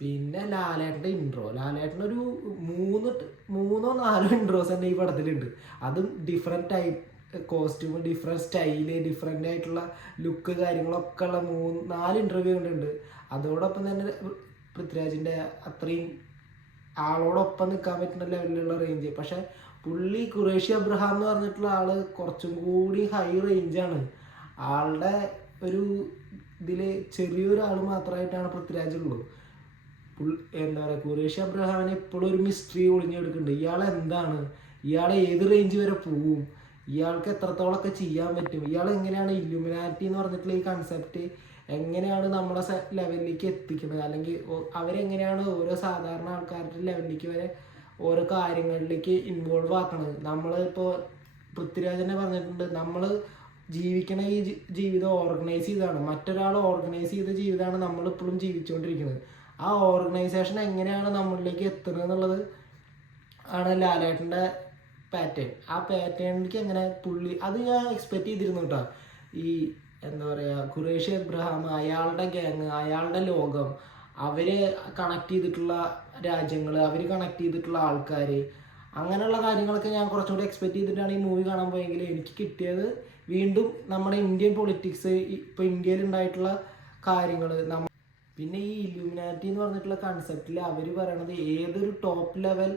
പിന്നെ ലാലേട്ടനൊരു മൂന്നോ നാലോ ഇൻട്രോസ് തന്നെ ഈ പടത്തിലുണ്ട്. അതും different type costume, different style, different ആയിട്ടുള്ള ലുക്ക് കാര്യങ്ങളൊക്കെ ഉള്ള 4 ഇൻ്റർവ്യൂ കണ്ടിട്ടുണ്ട്. അതോടൊപ്പം തന്നെ പൃഥ്വിരാജിൻ്റെ അത്രയും ആളോടൊപ്പം നിൽക്കാൻ പറ്റുന്ന ലെവലിലുള്ള റേഞ്ച്. പക്ഷെ പുള്ളി ഖുറേഷി അബ്രഹാം എന്ന് പറഞ്ഞിട്ടുള്ള ആള് കുറച്ചും കൂടി ഹൈ റേഞ്ചാണ്. ആളുടെ ഒരു ഇതിൽ ചെറിയൊരാൾ മാത്രമായിട്ടാണ് പൃഥ്വിരാജ് ഉള്ളൂ. എന്താ പറയുക, ഖുറേഷി അബ്രഹാമിന് എപ്പോഴും ഒരു മിസ്റ്ററി ഒളിഞ്ഞെടുക്കുന്നുണ്ട്. ഇയാൾ എന്താണ്, ഇയാൾ ഏത് റേഞ്ച് വരെ പോവും, ഇയാൾക്ക് എത്രത്തോളമൊക്കെ ചെയ്യാൻ പറ്റും, ഇയാൾ എങ്ങനെയാണ് ഇല്ലുമിനാറ്റി എന്ന് പറഞ്ഞിട്ടുള്ള ഈ കൺസെപ്റ്റ് എങ്ങനെയാണ് നമ്മുടെ ലെവലിലേക്ക് എത്തിക്കുന്നത്, അല്ലെങ്കിൽ അവരെങ്ങനെയാണ് ഓരോ സാധാരണ ആൾക്കാരുടെ ലെവലിലേക്ക് വരെ ഓരോ കാര്യങ്ങളിലേക്ക് ഇൻവോൾവ് ആക്കണത്. നമ്മളിപ്പോൾ പൃഥ്വിരാജനെ പറഞ്ഞിട്ടുണ്ട്, നമ്മൾ ജീവിക്കണ ഈ ജീവിതം ഓർഗനൈസ് ചെയ്താണ്, മറ്റൊരാൾ ഓർഗനൈസ് ചെയ്ത ജീവിതമാണ് നമ്മളിപ്പോഴും ജീവിച്ചുകൊണ്ടിരിക്കുന്നത്. ആ ഓർഗനൈസേഷൻ എങ്ങനെയാണ് നമ്മളിലേക്ക് എത്തുന്നത് എന്നുള്ളത് ആണ് ലാലേട്ടൻ്റെ പാറ്റേൺ. ആ പാറ്റേണിലേക്ക് എങ്ങനെ പുള്ളി അത് ഞാൻ എക്സ്പെക്റ്റ് ചെയ്തിരുന്നു കേട്ടോ. ഈ എന്താ പറയുക, ഖുറേഷി അബ്രഹാം, അയാളുടെ ഗ്യാങ്, അയാളുടെ ലോകം, അവര് കണക്ട് ചെയ്തിട്ടുള്ള രാജ്യങ്ങൾ, അവർ കണക്ട് ചെയ്തിട്ടുള്ള ആൾക്കാർ, അങ്ങനെയുള്ള കാര്യങ്ങളൊക്കെ ഞാൻ കുറച്ചുകൂടി എക്സ്പെക്റ്റ് ചെയ്തിട്ടാണ് ഈ മൂവി കാണാൻ പോയെങ്കിൽ എനിക്ക് കിട്ടിയത് വീണ്ടും നമ്മുടെ ഇന്ത്യൻ പൊളിറ്റിക്സ്, ഇപ്പോൾ ഇന്ത്യയിൽ ഉണ്ടായിട്ടുള്ള കാര്യങ്ങൾ. പിന്നെ ഈ ഇല്ലുമിനാറ്റി എന്ന് പറഞ്ഞിട്ടുള്ള കൺസെപ്റ്റിൽ അവർ പറയണത് ഏതൊരു ടോപ്പ് ലെവൽ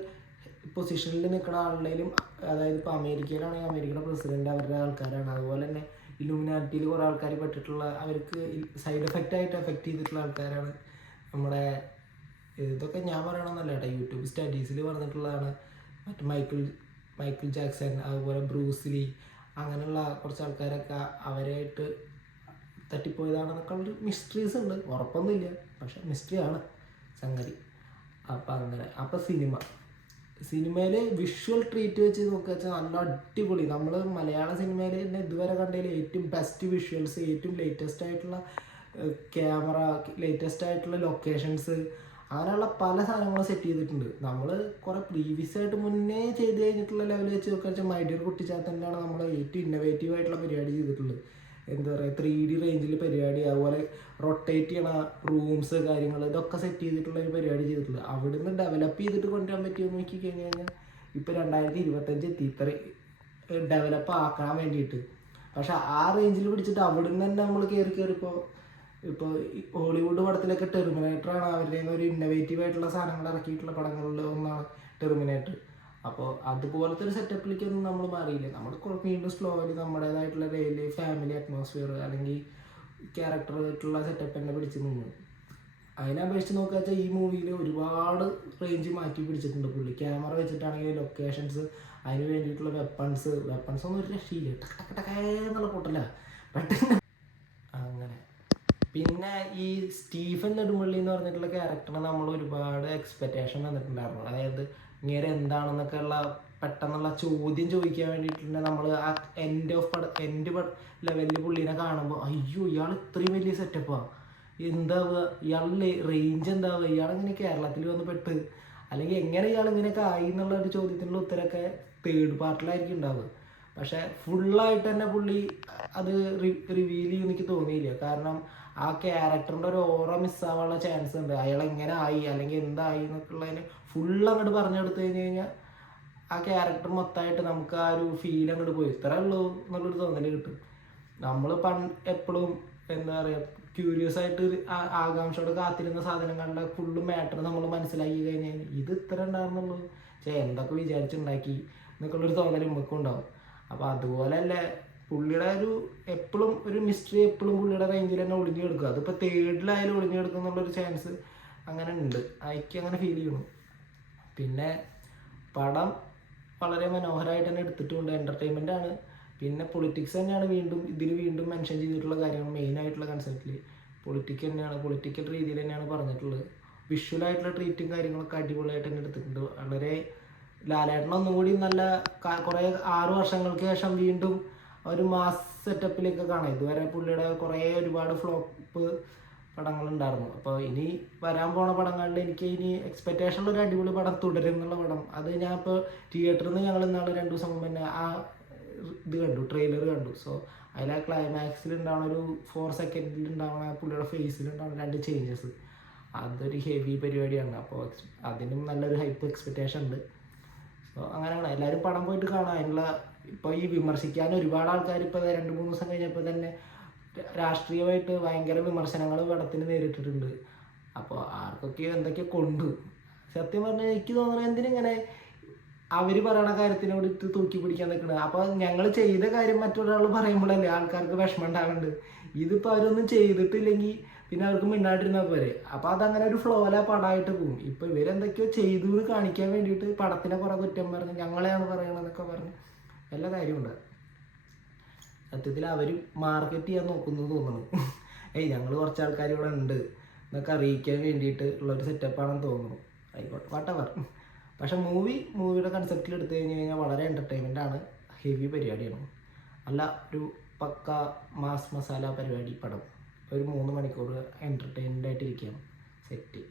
പൊസിഷനിൽ നിൽക്കുന്ന ആളുടെയും, അതായത് ഇപ്പോൾ അമേരിക്കയിലാണെങ്കിൽ അമേരിക്കയുടെ പ്രസിഡന്റ് അവരുടെ ആൾക്കാരാണ്. അതുപോലെ തന്നെ ഇല്ലുമിനാറ്റിയിൽ കുറേ ആൾക്കാർ പെട്ടിട്ടുള്ള, അവർക്ക് സൈഡ് എഫക്റ്റ് ചെയ്തിട്ടുള്ള ആൾക്കാരാണ് നമ്മുടെ. ഇതൊക്കെ ഞാൻ പറയണമെന്നല്ല കേട്ടോ, യൂട്യൂബ് സ്റ്റഡീസിൽ പറഞ്ഞിട്ടുള്ളതാണ്. മറ്റ് മൈക്കിൾ ജാക്സൺ, അതുപോലെ ബ്രൂസ്ലി, അങ്ങനെയുള്ള കുറച്ച് ആൾക്കാരൊക്കെ അവരായിട്ട് തട്ടിപ്പോയതാണെന്നൊക്കെ ഉള്ളൊരു മിസ്റ്ററീസ് ഉണ്ട്. ഉറപ്പൊന്നുമില്ല, പക്ഷെ മിസ്റ്ററിയാണ് സംഗതി. അപ്പം അങ്ങനെ. അപ്പം സിനിമയിൽ വിഷ്വൽ ട്രീറ്റ് വെച്ച് നോക്കുക വെച്ചാൽ നല്ല അടിപൊളി. നമ്മൾ മലയാള സിനിമയിൽ തന്നെ ഇതുവരെ കണ്ടതിൽ ഏറ്റവും ബെസ്റ്റ് വിഷ്വൽസ്, ഏറ്റവും ലേറ്റസ്റ്റ് ആയിട്ടുള്ള ക്യാമറ, ലേറ്റസ്റ്റ് ആയിട്ടുള്ള ലൊക്കേഷൻസ്, അങ്ങനെയുള്ള പല സാധനങ്ങളും സെറ്റ് ചെയ്തിട്ടുണ്ട്. നമ്മൾ കുറേ പ്രീവിയസ് ആയിട്ട് മുന്നേ ചെയ്ത് കഴിഞ്ഞിട്ടുള്ള ലെവൽ വെച്ച് നോക്കുക വെച്ചാൽ മൈ ഡിയർ കുട്ടിച്ചാത്തൻ്റെയാണ് നമ്മൾ ഏറ്റവും ഇന്നോവേറ്റീവ് ആയിട്ടുള്ള പരിപാടി ചെയ്തിട്ടുള്ളത്. എന്താ പറയുക, 3D റേഞ്ചിൽ പരിപാടി, അതുപോലെ റൊട്ടേറ്റ് ചെയ്യണ റൂംസ് കാര്യങ്ങൾ, ഇതൊക്കെ സെറ്റ് ചെയ്തിട്ടുള്ള ഒരു പരിപാടി ചെയ്തിട്ടുള്ളത്. അവിടുന്ന് ഡെവലപ്പ് ചെയ്തിട്ട് കൊണ്ടുവരാൻ പറ്റുമെന്ന് നോക്കി കഴിഞ്ഞ് കഴിഞ്ഞാൽ ഇപ്പോൾ 2025 എത്തി ഇത്ര ഡെവലപ്പ് ആക്കാൻ വേണ്ടിയിട്ട്. പക്ഷെ ആ റേഞ്ചിൽ പിടിച്ചിട്ട് അവിടുന്ന് തന്നെ നമ്മൾ കയറിപ്പോൾ ഹോളിവുഡ് പടത്തിലൊക്കെ ടെർമിനേറ്ററാണ് അവരുടെ ഒരു ഇന്നോവേറ്റീവ് ആയിട്ടുള്ള സാധനങ്ങൾ ഇറക്കിയിട്ടുള്ള പടങ്ങളിൽ ഒന്നാണ് ടെർമിനേറ്റർ. അപ്പോൾ അതുപോലത്തെ ഒരു സെറ്റപ്പിലേക്കൊന്നും നമ്മൾ മാറിയില്ല. നമ്മൾ വീണ്ടും സ്ലോലി നമ്മുടേതായിട്ടുള്ള ഡെയിലി ഫാമിലി അറ്റ്മോസ്ഫിയർ അല്ലെങ്കിൽ ക്യാരക്ടറായിട്ടുള്ള സെറ്റപ്പ് തന്നെ പിടിച്ച് നിന്നു. അതിനെ അപേക്ഷിച്ച് നോക്കുക വെച്ചാൽ ഈ മൂവിയിൽ ഒരുപാട് റേഞ്ച് മാറ്റി പിടിച്ചിട്ടുണ്ട് പുള്ളി. ക്യാമറ വെച്ചിട്ടാണെങ്കിൽ ലൊക്കേഷൻസ്, അതിന് വേണ്ടിയിട്ടുള്ള വെപ്പൺസ് ഒന്നും ഒരു രക്ഷയില്ല, ടക്കടക്കെന്നുള്ള പൊട്ടല്ല പെട്ടെന്ന് അങ്ങനെ. പിന്നെ ഈ സ്റ്റീഫൻ നെടുമ്പള്ളി എന്ന് പറഞ്ഞിട്ടുള്ള ക്യാരക്ടറിന് നമ്മൾ ഒരുപാട് എക്സ്പെക്റ്റേഷൻ വന്നിട്ടുണ്ടായിരുന്നു. അതായത് ഇങ്ങനെ എന്താണെന്നൊക്കെ ഉള്ള പെട്ടെന്നുള്ള ചോദ്യം ചോദിക്കാൻ വേണ്ടിയിട്ടുണ്ടെങ്കിൽ നമ്മൾ ആ എൻഡ് ലെവലിൽ പുള്ളീനെ കാണുമ്പോൾ അയ്യോ ഇയാൾ ഇത്രയും വലിയ സെറ്റപ്പാണ്, എന്താവുക, ഇയാളുടെ റേഞ്ച് എന്താവുക, ഇയാളിങ്ങനെ കേരളത്തിൽ വന്ന് പെട്ട്, അല്ലെങ്കിൽ എങ്ങനെ ഇയാൾ ഇങ്ങനെയൊക്കെ ആയി എന്നുള്ള ഒരു ചോദ്യത്തിനുള്ള ഉത്തരമൊക്കെ തേർഡ് പാർട്ടിലായിരിക്കും ഉണ്ടാവുക. പക്ഷെ ഫുള്ളായിട്ട് തന്നെ പുള്ളി അത് റിവീൽ ചെയ്യുമെന്ന് എനിക്ക് തോന്നിയില്ല. കാരണം ആ ക്യാരക്ടറിൻ്റെ ഒരു ഓറ മിസ്സാവാനുള്ള ചാൻസ് ഉണ്ട്. അയാൾ എങ്ങനെ ആയി അല്ലെങ്കിൽ എന്തായി എന്നൊക്കെയുള്ളതിന് ഫുൾ അങ്ങോട്ട് പറഞ്ഞെടുത്തു കഴിഞ്ഞ് കഴിഞ്ഞാൽ ആ ക്യാരക്ടർ മൊത്തമായിട്ട് നമുക്ക് ആ ഒരു ഫീൽ അങ്ങോട്ട് പോയി ഇത്രേ ഉള്ളൂ എന്നുള്ളൊരു തോന്നൽ കിട്ടും. നമ്മൾ എപ്പോഴും എന്താ പറയുക, ക്യൂരിയസ് ആയിട്ട് ആകാംക്ഷയോടെ കാത്തിരുന്ന സാധനങ്ങളുടെ ഫുള്ള് മാറ്റർ നമ്മൾ മനസ്സിലാക്കി കഴിഞ്ഞാൽ ഇത് ഇത്ര ഉണ്ടായിരുന്നുള്ളൂ, എന്തൊക്കെ വിചാരിച്ചുണ്ടാക്കി എന്നൊക്കെയുള്ളൊരു തോന്നൽ നമുക്കും ഉണ്ടാവും. അപ്പോൾ അതുപോലെയല്ലേ പുള്ളിയുടെ എപ്പോഴും ഒരു മിസ്റ്ററി എപ്പോഴും പുള്ളിയുടെ റേഞ്ചിൽ തന്നെ ഒളിഞ്ഞെടുക്കുക. അതിപ്പോൾ തേർഡിലായാലും ഒളിഞ്ഞെടുക്കുക എന്നുള്ളൊരു ചാൻസ് അങ്ങനെ ഉണ്ട്, എനിക്ക് അങ്ങനെ ഫീൽ ചെയ്യുന്നു. പിന്നെ പടം വളരെ മനോഹരമായിട്ട് തന്നെ എടുത്തിട്ടുണ്ട്, എൻ്റർടൈൻമെൻ്റ് ആണ്. പിന്നെ പൊളിറ്റിക്സ് തന്നെയാണ് വീണ്ടും മെൻഷൻ ചെയ്തിട്ടുള്ള കാര്യങ്ങൾ. മെയിനായിട്ടുള്ള കൺസെപ്റ്റിൽ പൊളിറ്റിക്കൽ രീതിയിൽ തന്നെയാണ് പറഞ്ഞിട്ടുള്ളത്. വിഷ്വലായിട്ടുള്ള ട്രീറ്റും കാര്യങ്ങളൊക്കെ അടിപൊളിയായിട്ട് തന്നെ എടുത്തിട്ടുണ്ട്. വളരെ ലാലേട്ടൻ ഒന്നുകൂടി നല്ല കുറേ 6 വർഷങ്ങൾക്ക് ശേഷം വീണ്ടും ഒരു മാസ് സെറ്റപ്പിലേക്ക് കാണാം. ഇതുവരെ പുള്ളിയുടെ ഒരുപാട് ഫ്ലോപ്പ് പടങ്ങളുണ്ടായിരുന്നു. അപ്പോൾ ഇനി വരാൻ പോണ പടങ്ങളിൽ എനിക്ക് ഇനി എക്സ്പെക്റ്റേഷനുള്ള ഒരു അടിപൊളി പടം തുടരും എന്നുള്ള പടം. അത് ഞാൻ ഇപ്പോൾ തിയേറ്ററിൽ നിന്ന് ഞങ്ങൾ ഇന്നാൾ 2 ദിവസം മുമ്പ് തന്നെ ആ ഇത് കണ്ടു, ട്രെയിലർ കണ്ടു. സോ അതിൽ ആ ക്ലൈമാക്സിൽ ഉണ്ടാവണ ഒരു 4 സെക്കൻഡിൽ ഉണ്ടാവണ പുള്ളിയുടെ ഫേസിൽ ഉണ്ടാവണ 2 ചേഞ്ചസ് അതൊരു ഹെവി പരിപാടിയാണ്. അപ്പോൾ അതിനും നല്ലൊരു ഹൈപ്പ് എക്സ്പെക്റ്റേഷൻ ഉണ്ട്. സോ അങ്ങനെയാണ് എല്ലാവരും പടം പോയിട്ട് കാണാം. അതിനുള്ള ഇപ്പോൾ ഈ വിമർശിക്കാൻ ഒരുപാട് ആൾക്കാർ ഇപ്പോൾ 2-3 ദിവസം കഴിഞ്ഞപ്പോൾ തന്നെ രാഷ്ട്രീയമായിട്ട് ഭയങ്കര വിമർശനങ്ങൾ പടത്തിന് നേരിട്ടിട്ടുണ്ട്. അപ്പോൾ ആർക്കൊക്കെ എന്തൊക്കെ കൊണ്ടു സത്യം പറഞ്ഞാൽ എനിക്ക് തോന്നുന്നത് എന്തിനിങ്ങനെ അവർ പറയണ കാര്യത്തിനോട് ഇട്ട് തൂക്കി പിടിക്കാൻ നിൽക്കുന്നത്. അപ്പോൾ ഞങ്ങൾ ചെയ്ത കാര്യം മറ്റൊരാൾ പറയുമ്പോഴല്ലേ ആൾക്കാർക്ക് വിഷമം ഉണ്ടാകുന്നുണ്ട്. ഇതിപ്പോൾ അവരൊന്നും ചെയ്തിട്ടില്ലെങ്കിൽ പിന്നെ അവർക്ക് മിണ്ടാണ്ടിരുന്നാൽ പോരെ. അപ്പോൾ അതങ്ങനെ ഒരു ഫ്ലോയിലാ പടമായിട്ട് പോകും. ഇപ്പോൾ ഇവരെന്തൊക്കെയോ ചെയ്തു എന്ന് കാണിക്കാൻ വേണ്ടിയിട്ട് പടത്തിനെ കുറേ കുറ്റം പറഞ്ഞ് ഞങ്ങളെയാണ് പറയണതെന്നൊക്കെ പറഞ്ഞ് എല്ലാ കാര്യമുണ്ട്. സത്യത്തിൽ അവർ മാർക്കറ്റ് ചെയ്യാൻ നോക്കുന്നു തോന്നുന്നു. ഞങ്ങൾ കുറച്ച് ആൾക്കാർ ഇവിടെ ഉണ്ട് എന്നൊക്കെ അറിയിക്കാൻ വേണ്ടിയിട്ട് ഉള്ളൊരു സെറ്റപ്പാണെന്ന് തോന്നുന്നു. ആയിക്കോട്ടെ, വാട്ടെവർ. പക്ഷെ മൂവിയുടെ കൺസെപ്റ്റിൽ എടുത്തു കഴിഞ്ഞാൽ വളരെ എൻ്റർടൈൻമെൻ്റ് ആണ്, ഹെവി പരിപാടിയാണ്. അല്ല ഒരു പക്ക മാസ് മസാല പരിപാടി പടം. ഒരു 3 മണിക്കൂർ എൻ്റർടൈൻമെൻ്റ് ആയിട്ടിരിക്കുകയാണ്. സെറ്റ്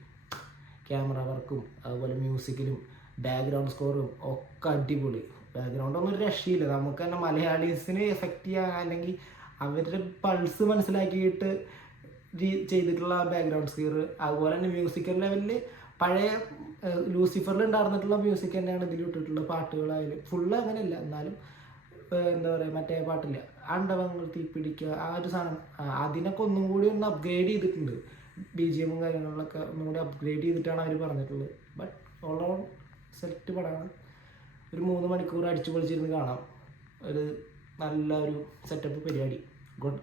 ക്യാമറ വർക്കും അതുപോലെ മ്യൂസിക്കിലും ബാക്ക്ഗ്രൗണ്ട് സ്കോറും ഒക്കെ അടിപൊളി. ബാക്ക്ഗ്രൗണ്ടൊന്നും ഒരു രക്ഷയില്ല. നമുക്ക് തന്നെ മലയാളീസിന് എഫക്റ്റ് ചെയ്യാൻ അല്ലെങ്കിൽ അവരുടെ പൾസ് മനസ്സിലാക്കിയിട്ട് ചെയ്തിട്ടുള്ള ബാക്ക്ഗ്രൗണ്ട് സ്കോർ. അതുപോലെ തന്നെ മ്യൂസിക്കൽ ലെവലിൽ പഴയ ലൂസിഫറിൽ ഉണ്ടായിരുന്നിട്ടുള്ള മ്യൂസിക് തന്നെയാണ് ഇതിൽ ഇട്ടിട്ടുള്ള പാട്ടുകളായാലും. ഫുള്ള് അങ്ങനെയല്ല, എന്നാലും എന്താ പറയുക, മറ്റേ പാട്ടില്ല ആണ്ടവങ്ങൾ തീപ്പിടിക്കുക, ആ ഒരു സാധനം അതിനൊക്കെ ഒന്നും കൂടി ഒന്ന് അപ്ഗ്രേഡ് ചെയ്തിട്ടുണ്ട്. BGM കാര്യങ്ങളിലൊക്കെ ഒന്നും കൂടി അപ്ഗ്രേഡ് ചെയ്തിട്ടാണ് അവർ പറഞ്ഞിട്ടുള്ളത്. ബട്ട് ഓൾ റൗണ്ട് സെറ്റ് പടമാണ്. ഒരു 3 മണിക്കൂർ അടിച്ചു പൊളിച്ചിരുന്ന് കാണാം. ഒരു നല്ല ഒരു സെറ്റപ്പ് പരിപാടി. ഗുഡ്.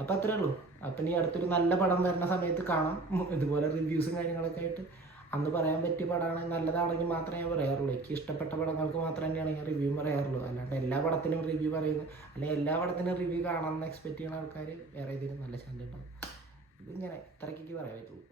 അപ്പോൾ അത്രേ ഉള്ളൂ. അപ്പം ഇനി അടുത്തൊരു നല്ല പടം വരുന്ന സമയത്ത് കാണാം. ഇതുപോലെ റിവ്യൂസും കാര്യങ്ങളൊക്കെ ആയിട്ട് അന്ന് പറയാൻ പറ്റിയ പടമാണ്, നല്ലതാണെങ്കിൽ മാത്രമേ ഞാൻ പറയാറുള്ളൂ. എനിക്ക് ഇഷ്ടപ്പെട്ട പടങ്ങൾക്ക് മാത്രം തന്നെയാണ് ഞാൻ റിവ്യൂ പറയാറുള്ളൂ. അല്ലാണ്ട് എല്ലാ പടത്തിനും റിവ്യൂ പറയുന്നത് അല്ലെങ്കിൽ എല്ലാ പടത്തിനും റിവ്യൂ കാണാമെന്ന് എക്സ്പെക്റ്റ് ചെയ്യുന്ന ആൾക്കാർ വേറെ ഇതിന് നല്ല ചാനൽ ഉണ്ടാവും. ഇതിങ്ങനെ ഇത്രയ്ക്ക് പറയാൻ പറ്റുള്ളൂ.